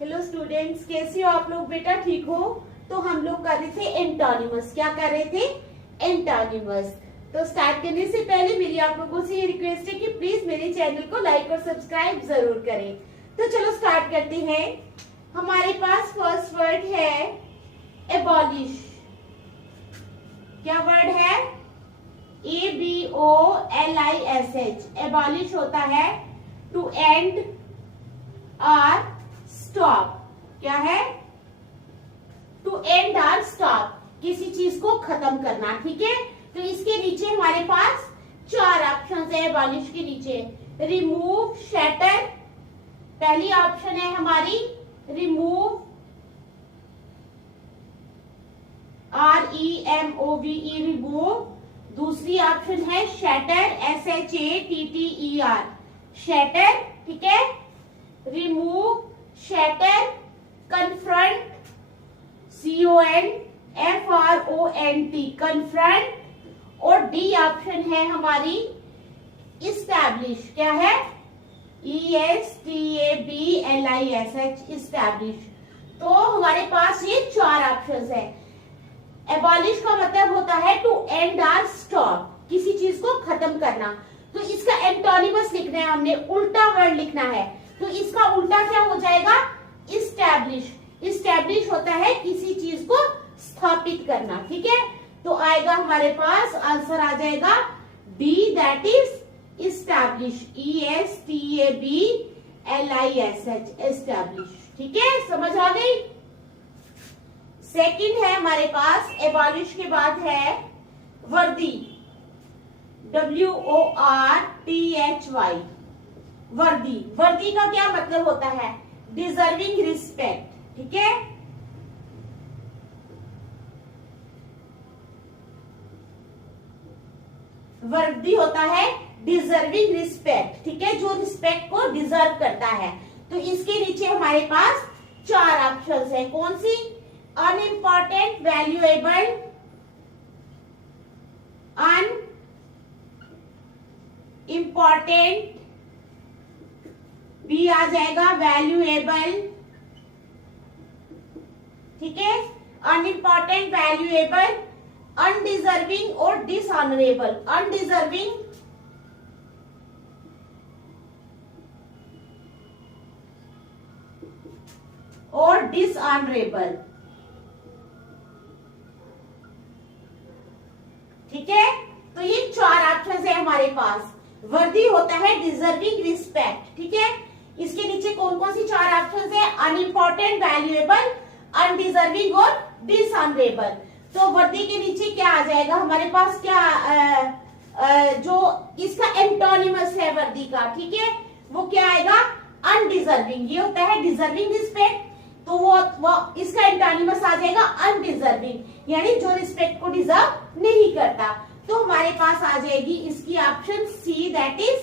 Hello students, कैसे हो आप लोग? बेटा ठीक हो? तो हम लोग कर रहे थे एंटोनिमस। क्या कर रहे थे? एंटोनिमस। तो स्टार्ट करने से पहले मेरी आप लोगों से ये रिक्वेस्ट है कि प्लीज मेरे चैनल को लाइक और सब्सक्राइब जरूर करें। तो चलो स्टार्ट करते हैं। हमारे पास फर्स्ट वर्ड है एबॉलिश। क्या वर्ड है? ABOLISH। एबॉलिश होता है टू एंड और स्टॉप। क्या है? टू एंड और स्टॉप, किसी चीज को खत्म करना। ठीक है, तो इसके नीचे हमारे पास चार ऑप्शन है। एबॉलिश के नीचे रिमूव, शैटर पहली ऑप्शन है हमारी, रिमूव REMOVE, रिमूव। दूसरी ऑप्शन है शैटर, SHATTER, शैटर। ठीक है, remove, shatter, confront, CONFRONT, confront. और डी ऑप्शन है हमारी इस्टैब्लिश। क्या है? ESTABLISH, establish. तो हमारे पास ये चार ऑप्शन है। एबॉलिश का मतलब होता है टू एंड और स्टॉप, किसी चीज को खत्म करना। तो इसका एंटोनिमस लिखना है, हमने उल्टा वर्ड लिखना है। तो इसका उल्टा क्या हो जाएगा? इस्टैब्लिश। इस्टैब्लिश होता है किसी चीज को स्थापित करना। ठीक है, तो आएगा हमारे पास आंसर आ जाएगा D, that is establish. ESTABLISH, establish. ठीक है, समझ आ गई? सेकंड है हमारे पास, एबॉलिश के बाद है वर्दी। WORTHY, वर्दी। वर्दी का क्या मतलब होता है? Deserving respect. ठीक है, वर्दी होता है डिजर्विंग रिस्पेक्ट। ठीक है, जो रिस्पेक्ट को डिजर्व करता है। तो इसके नीचे हमारे पास चार ऑप्शंस है। कौन सी? अनइम्पॉर्टेंट, वैल्यूएबल, अनइम्पॉर्टेंट, बी आ जाएगा वैल्यूएबल। ठीक है, अनइम्पॉर्टेंट, वैल्यूएबल, अनडिजर्विंग और डिसऑनरेबल। अनडिजर्विंग, और डिसऑनरेबल। ठीक है, तो ये चार ऑप्शन है हमारे पास। वर्दी होता है डिजर्विंग रिस्पेक्ट। ठीक है, इसके नीचे कौन कौन सी चार ऑप्शन है? अनइम्पॉर्टेंट, वैल्यूएबल, अनडिजर्विंग और डिसऑनरेबल। तो वर्दी के नीचे क्या आ जाएगा हमारे पास? क्या जो इसका एंटोनिमस है वर्दी का, ठीक है, वो क्या आएगा? अनडिजर्विंग। ये होता है डिजर्विंग रिस्पेक्ट, तो वो इसका एंटोनिमस आ जाएगा अनडिजर्विंग, यानी जो रिस्पेक्ट को डिजर्व नहीं करता। तो हमारे पास आ जाएगी इसकी option C, that is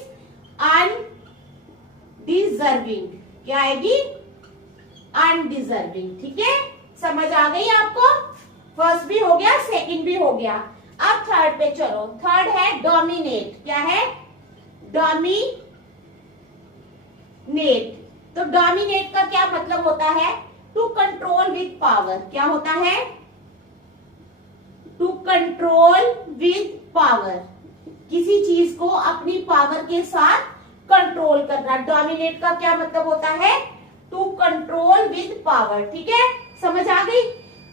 undeserving. क्या आएगी? अनडिजर्विंग। ठीक है, समझ आ गई आपको? फर्स्ट भी हो गया, सेकंड भी हो गया। अब थर्ड पे चलो। थर्ड है डोमिनेट। क्या है? डोमिनेट। तो डोमिनेट का क्या मतलब होता है? To control with power. क्या होता है? टू कंट्रोल विद पावर, किसी चीज को अपनी पावर के साथ कंट्रोल करना। डोमिनेट का क्या मतलब होता है? To control with power. ठीक है, समझ आ गई?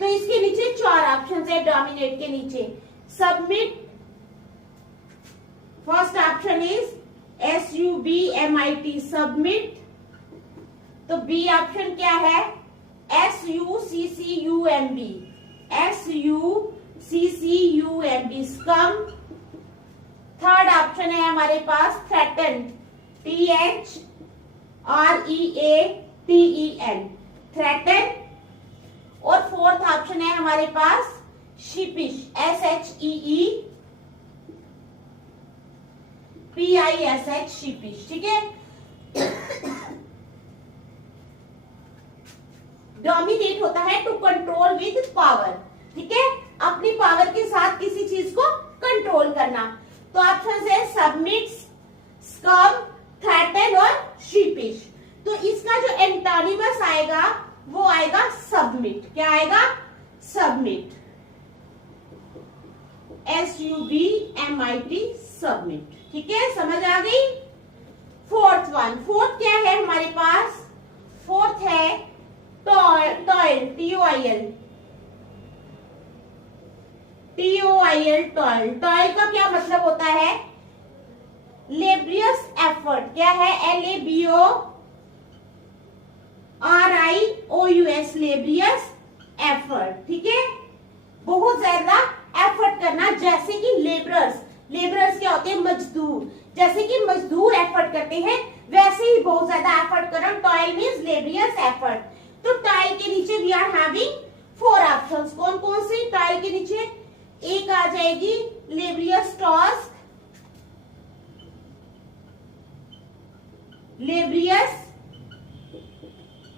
तो इसके नीचे चार ऑप्शन है डोमिनेट के नीचे। Submit, first option is SUBMIT, submit. तो बी ऑप्शन क्या है? SUCCUMB, SUCCUMB, scum. Third option है हमारे पास थ्रेटन, THREATEN, थ्रेटन। और फोर्थ ऑप्शन है हमारे पास शिपिश, SHEEPISH, शिपिश। ठीक है, डोमिनेट होता है टू कंट्रोल विद पावर। ठीक है, अपनी पावर के साथ किसी चीज को कंट्रोल करना। तो ऑप्शन है सबमिट, स्कम, थ्रेटन और शीपिश। तो इसका जो एंटोनिमस आएगा वो आएगा सबमिट। क्या आएगा? सबमिट। SUBMIT submit. ठीक है, समझ आ गई। फोर्थ वन, फोर्थ क्या है हमारे पास? फोर्थ है टॉयल, TOIL, टॉयल। टॉयल का क्या मतलब होता है? Laborious effort. क्या है? LABORIOUS, laborious effort. ठीक है, बहुत ज्यादा एफर्ट करना, जैसे कि लेबरर्स क्या होते हैं? मजदूर। जैसे कि मजदूर एफर्ट करते हैं वैसे ही बहुत ज्यादा एफर्ट करना। Toil means laborious effort. तो टॉयल के नीचे वी आर हैविंग 4 ऑप्शंस। कौन कौन सी टॉयल के नीचे? एक आ जाएगी लेब्रियस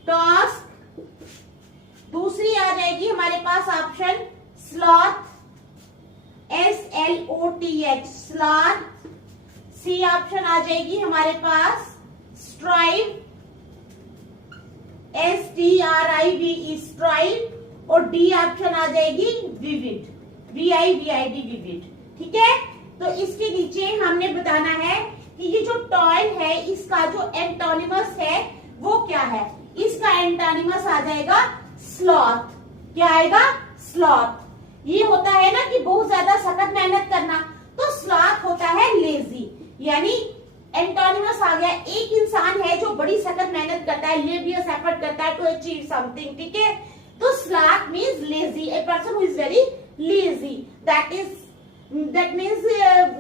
टास्क, दूसरी आ जाएगी हमारे पास option sloth, SLOTH, sloth. C option आ जाएगी हमारे पास स्ट्राइव, STRIVE, स्ट्राइव। और डी ऑप्शन आ जाएगी विविड, VIVID, विविड। ठीक है, तो इसके नीचे हमने बताना है कि ये जो टॉयल है इसका जो एंटोनिमस है वो क्या है? इसका एंटोनिमस आ जाएगा स्लॉथ। क्या आएगा? स्लॉथ। ये होता है ना कि बहुत ज्यादा सख्त मेहनत करना, तो स्लॉथ होता है लेजी। यानी एंटोनिमस आ गया, एक इंसान है जो बड़ी सख्त मेहनत करता है, लेबियस एफर्ट करता है टू अचीव समथिंग। ठीक है, तो sloth means lazy, a person who is very lazy, that means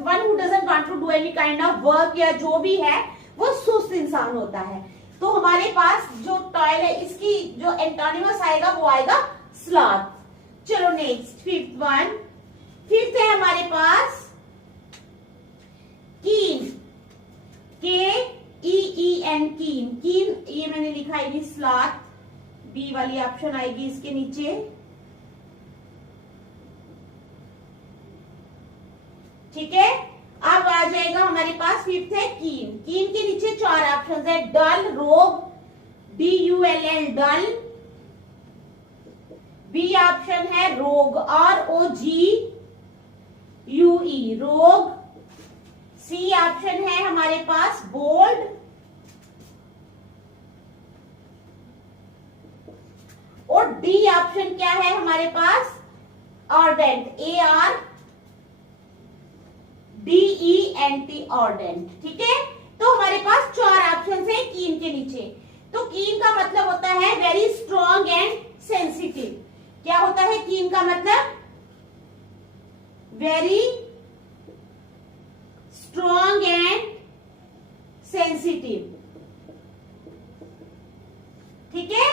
one who doesn't want to do any kind of work, या जो भी है वो सुस्त इंसान होता है। तो हमारे पास जो टॉयल है इसकी जो एंटोनिमस आएगा वो आएगा स्लॉथ। चलो नेक्स्ट, फिफ्थ वन। फिफ्थ है हमारे पास कीन, KEEN, कीन। कीन ये मैंने लिखा है स्लॉथ, बी वाली ऑप्शन आएगी इसके नीचे। ठीक है, अब आ जाएगा हमारे पास फिफ्थ है कीन। कीन के नीचे 4 ऑप्शन है, डल, रोग, DULL, डल। बी ऑप्शन है रोग, ROGUE, रोग। सी ऑप्शन है हमारे पास बोल्ड। और डी ऑप्शन क्या है हमारे पास? ऑर्डेंट, ARDENT, ऑर्डेंट। ठीक है, तो हमारे पास 4 ऑप्शन है कीन के नीचे। तो कीन का मतलब होता है वेरी स्ट्रॉन्ग एंड सेंसिटिव। क्या होता है कीन का मतलब? Very strong and sensitive. ठीक है,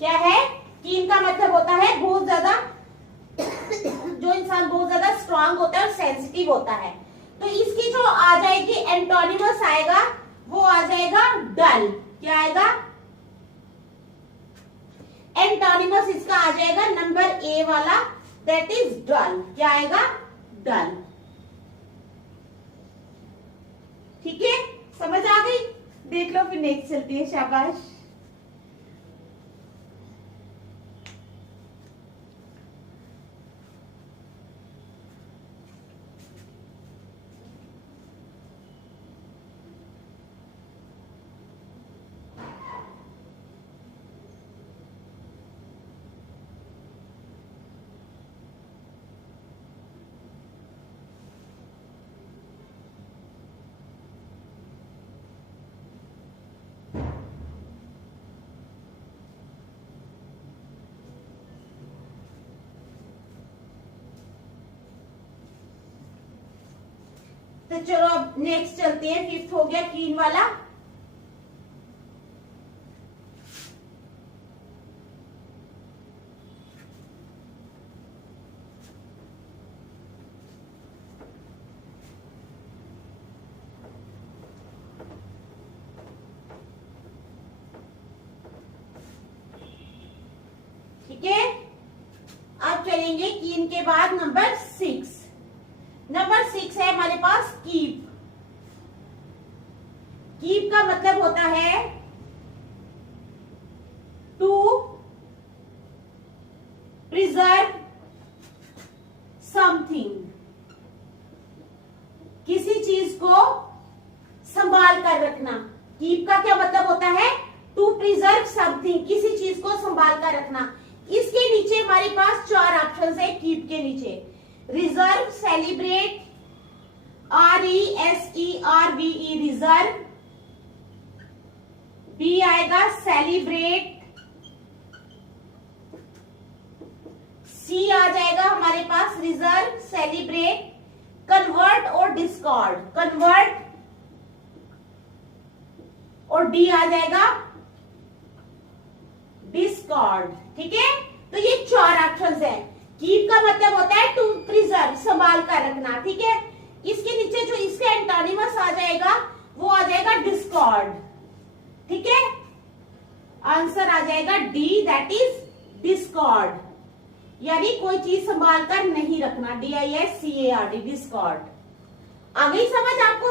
क्या है? कीन का मतलब होता है बहुत ज्यादा जो इंसान बहुत ज्यादा स्ट्रांग होता है और सेंसिटिव होता है। तो इसकी जो आ जाएगी एंटोनिमस आएगा वो आ जाएगा डल। क्या आएगा? एंटोनिमस इसका आ जाएगा नंबर ए वाला, दैट इज डल। क्या आएगा? डल। ठीक है, समझ आ गई? देख लो, फिर नेक्स्ट चलती है। शाबाश। तो चलो अब नेक्स्ट चलते हैं। फिफ्थ हो गया कीन वाला। ठीक है, अब चलेंगे कीन के बाद नंबर 6। नंबर 6 है हमारे पास कीप। कीप का मतलब होता है कीप का क्या मतलब होता है? टू प्रिजर्व समथिंग, किसी चीज को संभाल कर रखना। इसके नीचे हमारे पास 4 ऑप्शन है कीप के नीचे। Reserve, celebrate, RESERVE reserve, B आएगा सेलिब्रेट, सी आ जाएगा हमारे पास रिजर्व, सेलिब्रेट, कन्वर्ट और डिस्कार्ड, कन्वर्ट, और डी आ जाएगा डिस्कार्ड। ठीक है, तो ये 4 ऑप्शंस है। कीप का मतलब होता है टू प्रिजर्व, संभाल कर रखना। ठीक है, इसके नीचे जो इसका एंटोनिमस आ जाएगा वो आ जाएगा डिस्कार्ड। ठीक है, आंसर आ जाएगा डी, दैट इज डिस्कार्ड, यानी कोई चीज संभाल कर नहीं रखना, DISCARD, डिस्कार्ड। आ गई समझ आपको?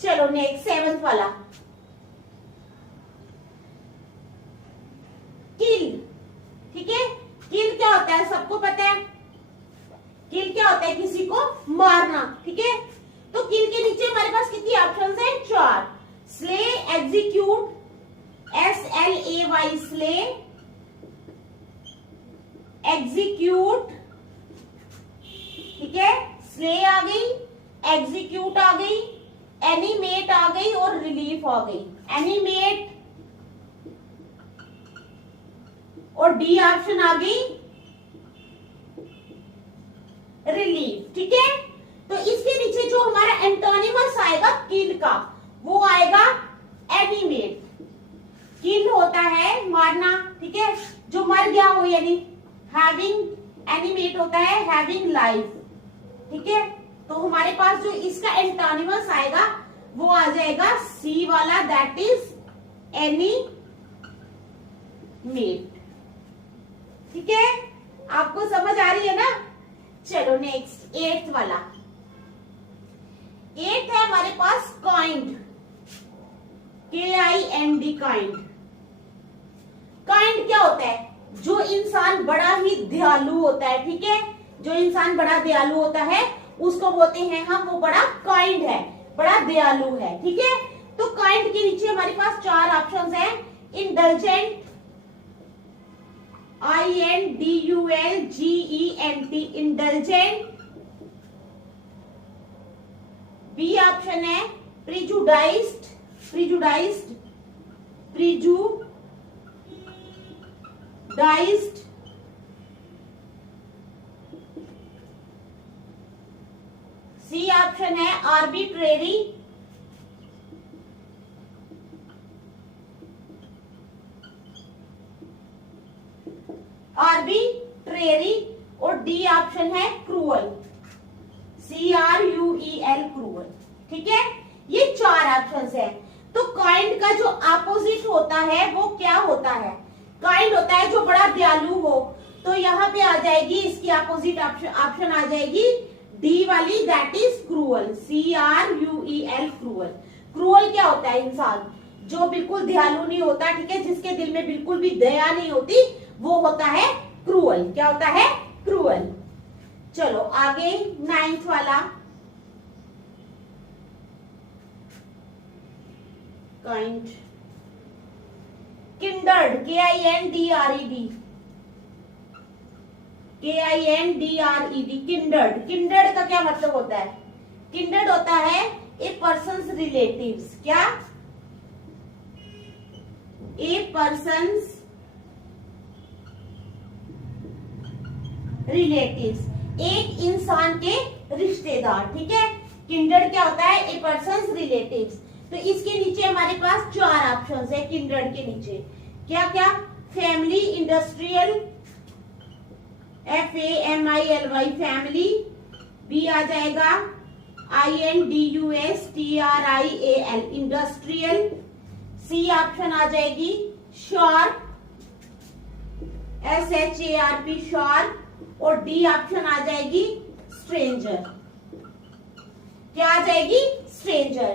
चलो नेक्स्ट 7th वाला, किल। ठीक है, किल क्या होता है सबको पता है। किल क्या होता है? किसी को मारना। ठीक है, तो किल के नीचे हमारे पास कितनी ऑप्शंस हैं? 4। Slay, execute, SLAY slay, execute. ठीक है, स्ले आ गई, एग्जीक्यूट आ गई, एनिमेट आ गई और रिलीफ आ गई। एनिमेट और डी ऑप्शन आ गई रिलीफ। ठीक है, तो इसके नीचे जो हमारा एंटोनिमस आएगा किल का वो आएगा एनिमेट। किल होता है मारना। ठीक है, जो मर गया हो, यानी हैविंग, एनिमेट होता है हैविंग लाइफ। ठीक है, तो हमारे पास जो इसका एंटोनिमस आएगा वो आ जाएगा सी वाला, दैट इज एनिमेट। ठीक है, आपको समझ आ रही है ना? चलो नेक्स्ट 8th वाला। 8th है हमारे पास काइंड, KIND, काइंड। काइंड क्या होता है? जो इंसान बड़ा ही दयालु होता है। ठीक है, जो इंसान बड़ा दयालु होता है उसको बोलते हैं हम वो बड़ा काइंड है, बड़ा दयालु है। ठीक है, तो काइंड के नीचे हमारे पास 4 ऑप्शंस हैं। Indulgent, INDULGENT, indulgent. B option है prejudiced, prejudiced, prejudiced. C option है आर्बिट्रेरी, आर्बिट्रेरी, और डी ऑप्शन है क्रूअल, CRUEL, क्रूअल। ठीक है, ये 4 ऑप्शंस है। तो काइंड का जो अपोजिट होता है वो क्या होता है? काइंड होता है जो बड़ा दयालु हो, तो यहाँ पे आ जाएगी इसकी अपोजिट ऑप्शन आ जाएगी डी वाली, that is cruel, CRUEL, cruel. Cruel क्या होता है? इंसान जो बिल्कुल दयालु नहीं होता। ठीक है, जिसके दिल में बिल्कुल भी दया नहीं होती, वो होता है क्रूअल। क्या होता है? क्रूअल। चलो आगे 9th वाला, kind. Kindred, KINDRED, KINDRED, kindred. Kindred का क्या मतलब होता है? किंडर्ड होता है ए पर्सन्स रिलेटिव्स। क्या? ए पर्सन्स रिलेटिव्स, एक इंसान के रिश्तेदार। ठीक है, किंडर्ड क्या होता है? ए पर्सन्स रिलेटिव्स। तो इसके नीचे हमारे पास 4 ऑप्शंस है किंडर्ड के नीचे। क्या क्या? Family, industrial, FAMILY, family. B आ जाएगा INDUSTRIAL, इंडस्ट्रियल। सी ऑप्शन आ जाएगी शॉर्प, SHARP, शॉर्प, और डी ऑप्शन आ जाएगी स्ट्रेंजर। क्या आ जाएगी? स्ट्रेंजर।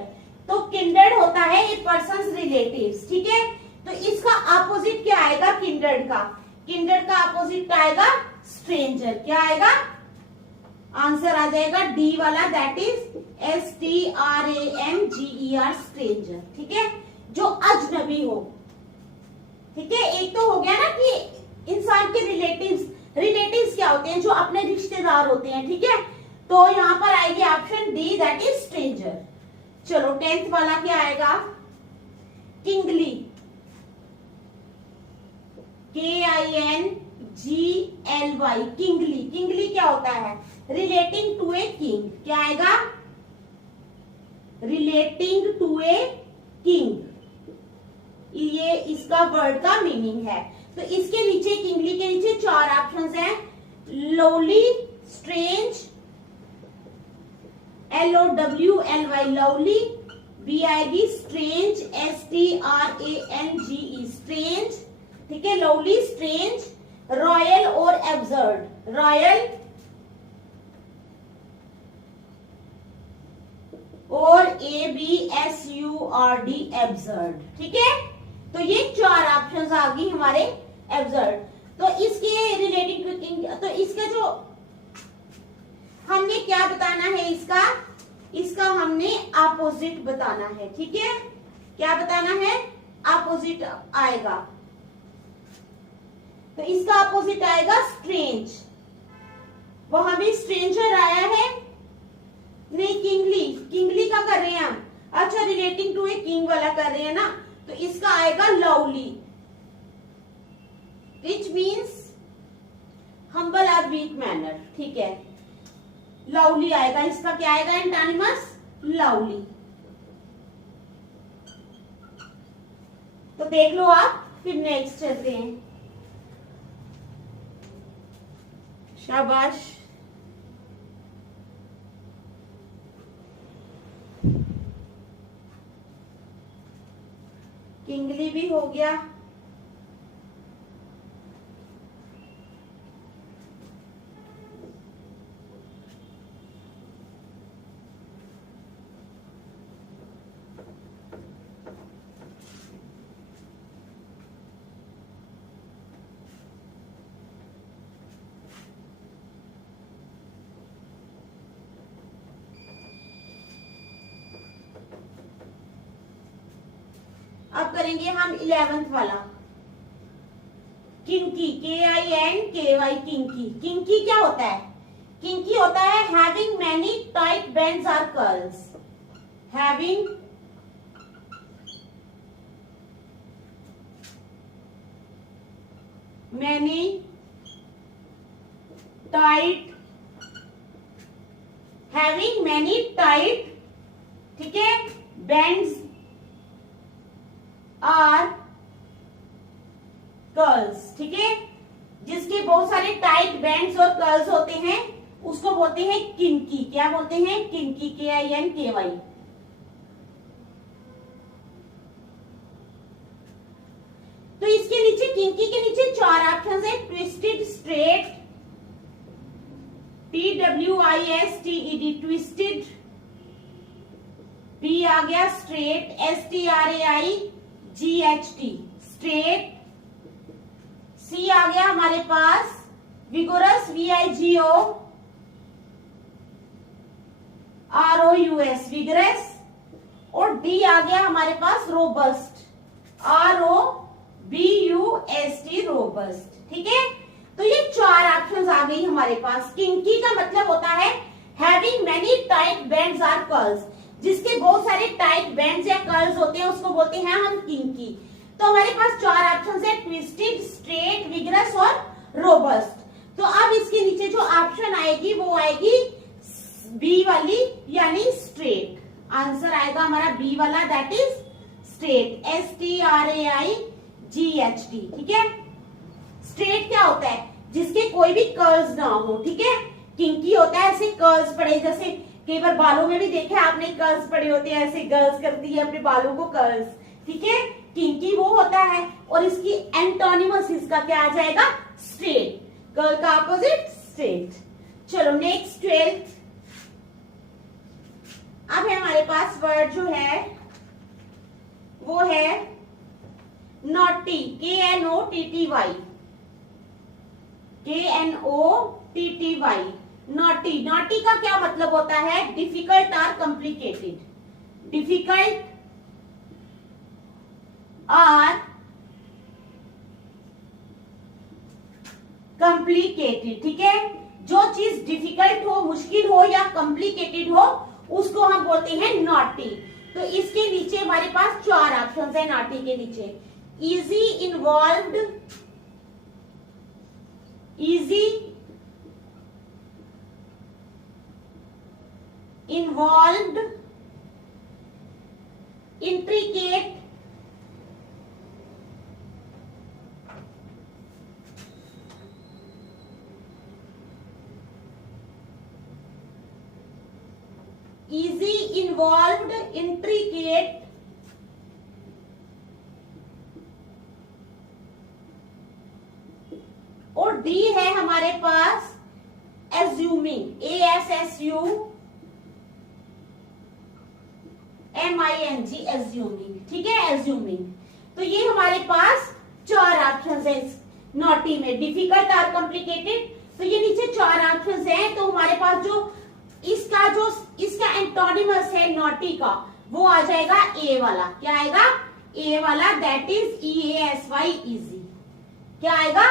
तो किंडर्ड होता है ए पर्सन्स रिलेटिव्स। ठीक है, तो इसका अपोजिट क्या आएगा? किंडर्ड का, किंडर्ड का अपोजिट आएगा स्ट्रेंजर। क्या आएगा? आंसर आ जाएगा डी वाला, दैट इज STRANGER, स्ट्रेंजर। ठीक है, समझदार होते हैं, ठीक है। तो यहाँ पर आएगी option D, that is stranger. चलो 10th वाला क्या आएगा, किंगली, KINGLY, किंगली। किंगली क्या होता है, रिलेटिंग टू ए किंग। क्या आएगा, रिलेटिंग टू ए किंग, ये इसका वर्ड का मीनिंग है। तो इसके नीचे, किंगली के नीचे 4 ऑप्शंस हैं, lowly, strange, LOWLY lovely, B आएगी स्ट्रेंज, STRANGE स्ट्रेंज, ठीक है, लवली, स्ट्रेंज, रॉयल और एब्सर्ड, रॉयल और ABSURD एब्सर्ड, ठीक है। तो ये 4 ऑप्शंस आ गई हमारे एब्सर्ड। तो इसके रिलेटिंग टू किंग, तो इसका जो हमने क्या बताना है, इसका हमने अपोजिट बताना है, ठीक है। क्या बताना है, अपोजिट आएगा। तो इसका अपोजिट आएगा स्ट्रेंज। वहां भी स्ट्रेंजर आया है, नहीं किंगली, किंगली का कर रहे हैं हम, अच्छा रिलेटिंग टू ए किंग वाला कर रहे हैं ना, तो इसका आएगा लवली, विच मीन्स हम्बल और वीक मैनर, ठीक है। लवली आएगा, इसका क्या आएगा एंटोनिमस, लवली। तो देख लो आप, फिर नेक्स्ट चलते हैं। शाबाश। किंगली भी हो गया, अब करेंगे हम 11th वाला, किंकी, KINKY, किंकी। किंकी क्या होता है, किंकी होता है हैविंग मैनी टाइट बैंड्स और curls, having many tight, having many tight, ठीक है, बैंड्स आर कर्ल्स, ठीक है, जिसके बहुत सारे टाइट बैंड्स और कर्ल्स होते हैं उसको बोलते हैं किंकी। क्या बोलते हैं, किंकी, KINKY। तो इसके नीचे, किंकी के नीचे 4 ऑप्शन है, twisted, straight, TWISTED twisted, B आ गया स्ट्रेट, STRAIGHT स्ट्रेट, C आ गया हमारे पास विगोरस, VIGOROUS विगरस, और D आ गया हमारे पास रोबस्ट, ROBUST रोबस्ट, ठीक है। तो ये 4 ऑप्शंस आ गई हमारे पास। किंकी का मतलब होता है हैविंग मैनी टाइट बैंड्स और कर्ल्स, जिसके बहुत सारे टाइट बैंड्स या कर्ल्स होते हैं उसको बोलते हैं हम किंकी। तो हमारे पास 4 ऑप्शन है, ट्विस्टेड, स्ट्रेट, विगरस और रोबस्ट। तो अब इसके नीचे जो ऑप्शन आएगी वो आएगी बी वाली, यानी स्ट्रेट। आंसर आएगा हमारा बी वाला, दैट इज स्ट्रेट, STRAIGHT, ठीक है। स्ट्रेट क्या होता है, जिसके कोई भी कर्ल्स ना हो, ठीक है। किंकी होता है ऐसे कर्ल्स पड़े, जैसे कई बार बालों में भी देखा है आपने, कर्ल्स पड़े होते हैं, ऐसे गर्ल्स करती है अपने बालों को कर्ल्स, ठीक है। किंकी वो होता है, और इसकी एंटोनिमस इसका क्या आ जाएगा, स्ट्रेट। कर्ल का अपोजिट स्ट्रेट। चलो नेक्स्ट 12th। अब है हमारे पास वर्ड जो है वो है naughty, KNOTTY, KNOTTY। Naughty, naughty का क्या मतलब होता है, डिफिकल्ट और कॉम्प्लिकेटेड, डिफिकल्ट और कॉम्प्लिकेटेड, ठीक है। जो चीज डिफिकल्ट हो, मुश्किल हो या कॉम्प्लिकेटेड हो, उसको हम बोलते हैं नॉटी। तो इसके नीचे हमारे पास 4 ऑप्शन है नॉटी के नीचे। Easy, involved, easy, involved, intricate, easy, involved, intricate, और डी है हमारे पास एज्यूमिंग, ASSUMING, एज्यूमिंग। ठीक है, एज्यूमिंग। तो ये हमारे पास 4 ऑप्शन है नॉटी में, डिफिकल्ट और कॉम्प्लिकेटेड। तो ये नीचे 4 ऑप्शन हैं। तो हमारे पास जो इसका एंटोनिमस है नॉटी का, वो आ जाएगा ए वाला। क्या आएगा? ए वाला, दैट इज EASY, इजी। क्या आएगा?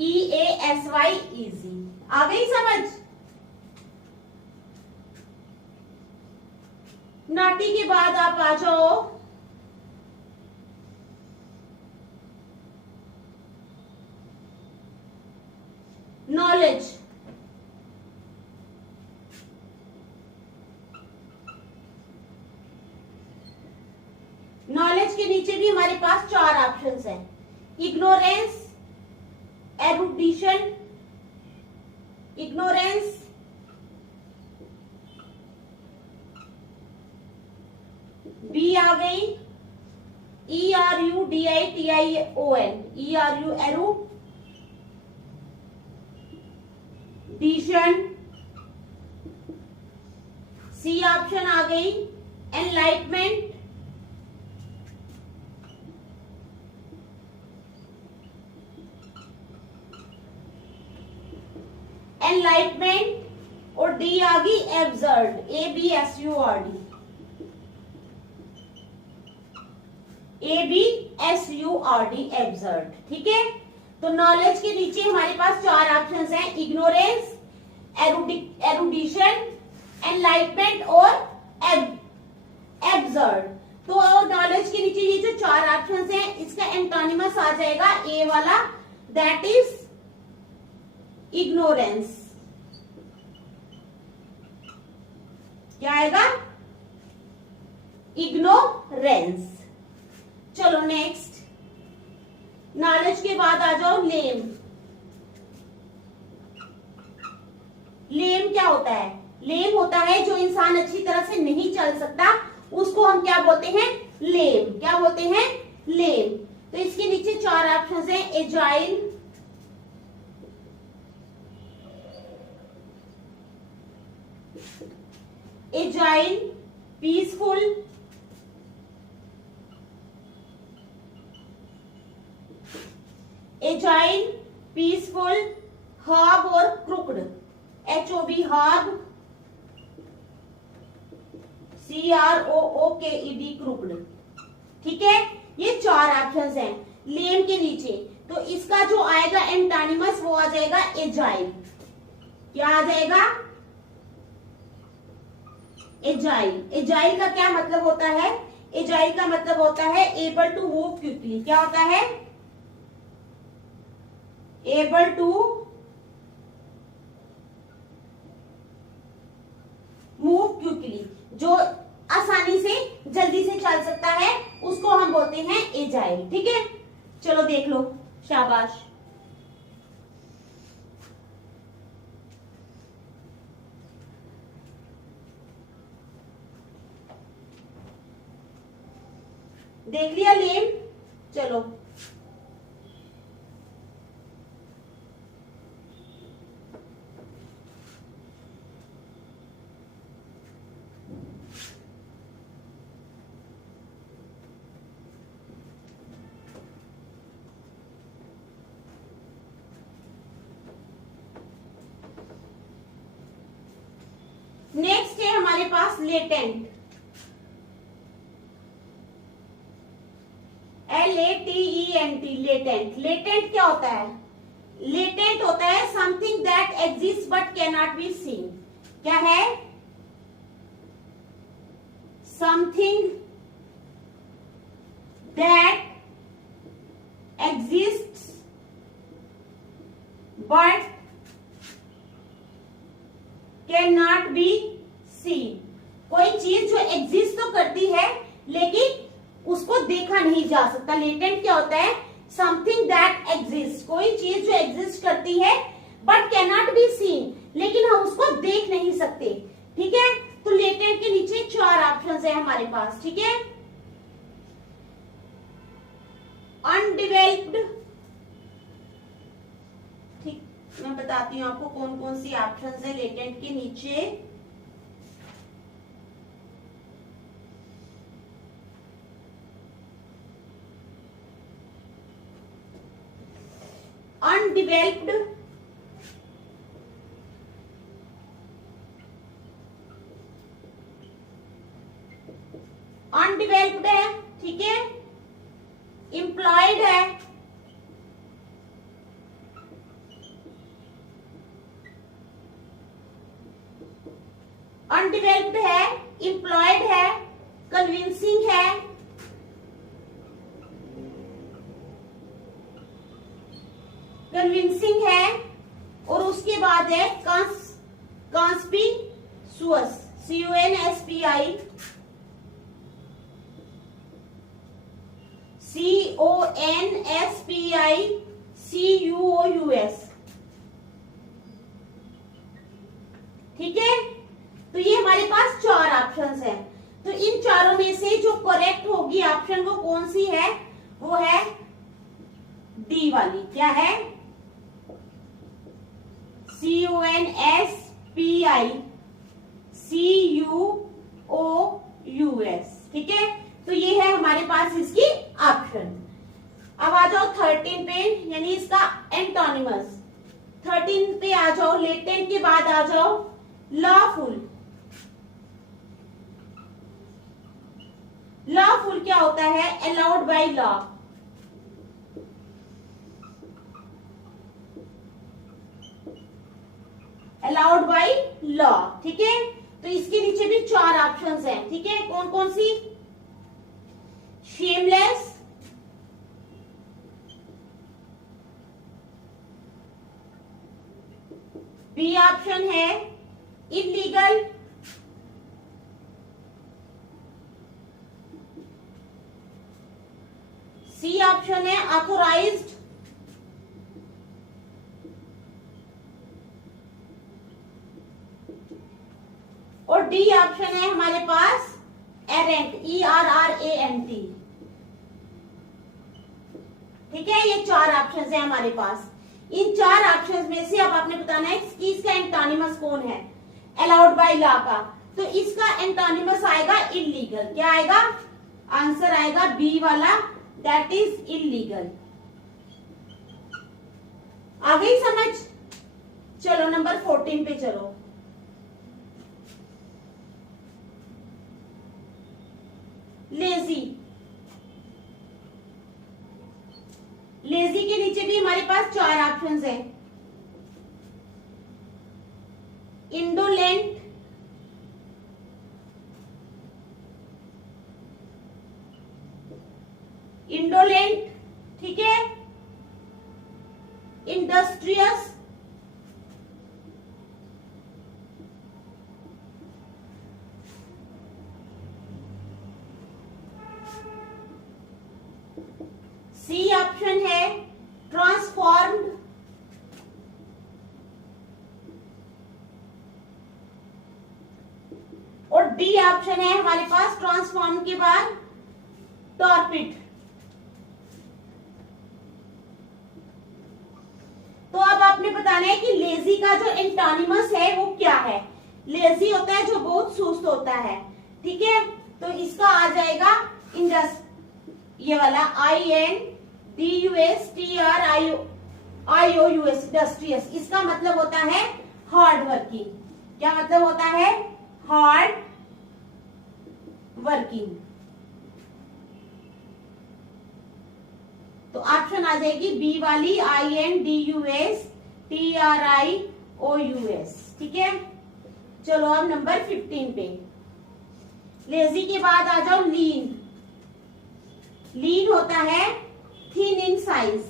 EASY, easy. आ गई समझ? नॉटी के बाद आप आ जाओ नॉलेज। नॉलेज के नीचे भी हमारे पास 4 ऑप्शंस हैं। इग्नोरेंस, एरुडिशन, इग्नोरेंस, बी आ गई ERUDITION, एरुडिशन। सी ऑप्शन आ गई एनलाइटमेंट, एनलाइटमेंट, और डी आ गई एब्सर्ड, ABSURD, एब्सर्ड। ठीक है, तो नॉलेज के नीचे हमारे पास 4 ऑप्शंस हैं, इग्नोरेंस, एरुडिशन, एनलाइटमेंट और एब्सर्ड। तो नॉलेज के नीचे ये जो 4 ऑप्शंस हैं, इसका एंटोनिमस आ जाएगा ए वाला, दैट इज इग्नोरेंस। क्या आएगा? इग्नोरेंस। चलो नेक्स्ट, नॉलेज के बाद आ जाओ लेम। लेम क्या होता है? लेम होता है जो इंसान अच्छी तरह से नहीं चल सकता, उसको हम क्या बोलते हैं? लेम। क्या बोलते हैं? लेम। तो इसके नीचे 4 ऑप्शन हैं, agile, agile, peaceful, agile, peaceful, herb और crooked, HOB, herb, CROOKED, crooked. ठीक है, ये 4 ऑप्शंस हैं लेम के नीचे। तो इसका जो आएगा एंटोनिमस, वो आ जाएगा एजाइल। क्या आ जाएगा? एजाइल। एजाइल का क्या मतलब होता है? एजाइल का मतलब होता है एबल टू मूव क्विकली। क्या होता है? एबल टू मूव क्विकली, जो आसानी से जल्दी से चल सकता है, उसको हम बोलते हैं एजाइल। ठीक है, चलो देख लो, शाबाश। देख लिया लेम? चलो नेक्स्ट है हमारे पास लेटेंट, LATENT। लेटेंट क्या होता है? लेटेंट होता है something that exist but can not be seen. क्या है? Something that exist but can not be seen. कोई चीज जो एग्जिस्ट तो करती है लेकिन उसको देखा नहीं जा सकता। लेटेंट क्या होता है? समथिंग दैट एग्जिस्ट, कोई चीज जो एग्जिस्ट करती है but can not be seen, लेकिन हम उसको देख नहीं सकते। ठीक है, तो लेटेंट के नीचे 4 ऑप्शंस है हमारे पास। ठीक है, अनडिवेल्प्ड, ठीक, मैं बताती हूँ आपको कौन कौन सी ऑप्शंस है लेटेंट के नीचे। अनडिवेल्प्ड, अनडिवेल्प्ड है, ठीक है, एम्प्लॉयड है, अनडिवेल्प्ड है, एम्प्लॉयड है, कन्विंसिंग है, कन्विंसिंग है, और उसके बाद है कॉन्स्पिकुअस, CONSPI, CONSPICUOUS। ठीक है, तो ये हमारे पास 4 ऑप्शंस हैं। तो इन चारों में से जो करेक्ट होगी ऑप्शन वो कौन सी है? वो है डी वाली। क्या है? CONSPICUOUS। ठीक है, तो ये है हमारे पास इसकी ऑप्शन। अब आ जाओ 13 पे, यानी इसका एंटोनिमस। 13 पे आ जाओ, लेटेंट के बाद आ जाओ लॉफुल। लॉफुल क्या होता है? Allowed by law. Allowed by law. ठीक है, तो इसके नीचे भी 4 ऑप्शंस हैं। ठीक है, कौन कौन सी? शेमलेस, बी ऑप्शन है इलीगल, सी ऑप्शन है ऑथोराइज्ड, और डी ऑप्शन है हमारे पास एरेंट, ERRANT। ठीक है, ये 4 ऑप्शंस है हमारे पास। इन 4 ऑप्शंस में से अब आपने बताना है कि इसका एंटोनिमस कौन है अलाउड बाय लॉ का। तो इसका एंटोनिमस आएगा इलीगल। क्या आएगा? आंसर आएगा बी वाला, दैट इज इलीगल। आ गई समझ? चलो नंबर 14 पे चलो। लेजी। लेजी के नीचे भी हमारे पास 4 ऑप्शंस हैं। इंडोलेंट, इंडोलेंट, ठीक है, इंडस्ट्रियस, सी ऑप्शन है ट्रांसफॉर्म्ड, और डी ऑप्शन है हमारे पास ट्रांसफॉर्म के बाद टॉर्पिड। तो अब आपने बताना है कि लेजी का जो एंटोनिमस है वो क्या है। लेजी होता है जो बहुत सुस्त होता है। ठीक है, तो इसका आ जाएगा ये वाला INDUSTRIOUS, इंडस्ट्रियस। इसका मतलब होता है हार्ड वर्किंग। क्या मतलब होता है? Hard working. तो ऑप्शन आ जाएगी बी वाली, INDUSTRIOUS। ठीक है, चलो अब नंबर 15 पे। लेजी के बाद आ जाओ लीन। लीन होता है थिन इन साइज।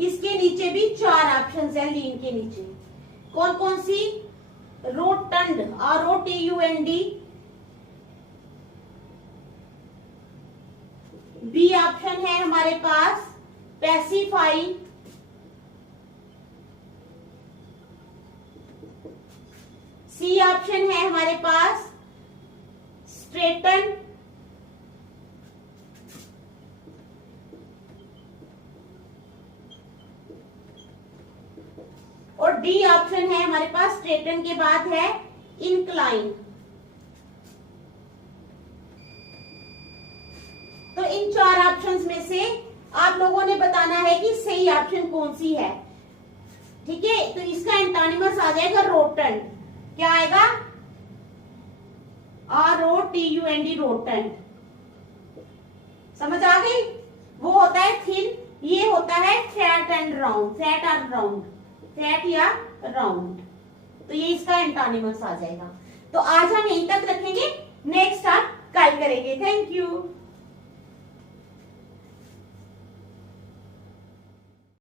इसके नीचे भी 4 ऑप्शंस है लीन के नीचे। कौन कौन सी? रोटंड, ROTUND। बी ऑप्शन है हमारे पास पैसिफाई। सी ऑप्शन है हमारे पास स्ट्रेटन। और डी ऑप्शन है हमारे पास स्ट्रेटन के बाद है इंक्लाइन। तो इन 4 ऑप्शंस में से आप लोगों ने बताना है कि सही ऑप्शन कौन सी है। ठीक है, तो इसका एंटोनिमस आ जाएगा रोटन। क्या आएगा? ROTUND, rotten. समझ आ गई? वो होता है थिन, ये होता है फैट एंड राउंड, फैट और राउंड, फैट या राउंड। तो ये इसका एंटोनिमस आ जाएगा। तो आज हम यहीं तक रखेंगे, नेक्स्ट आप कल करेंगे। Thank you.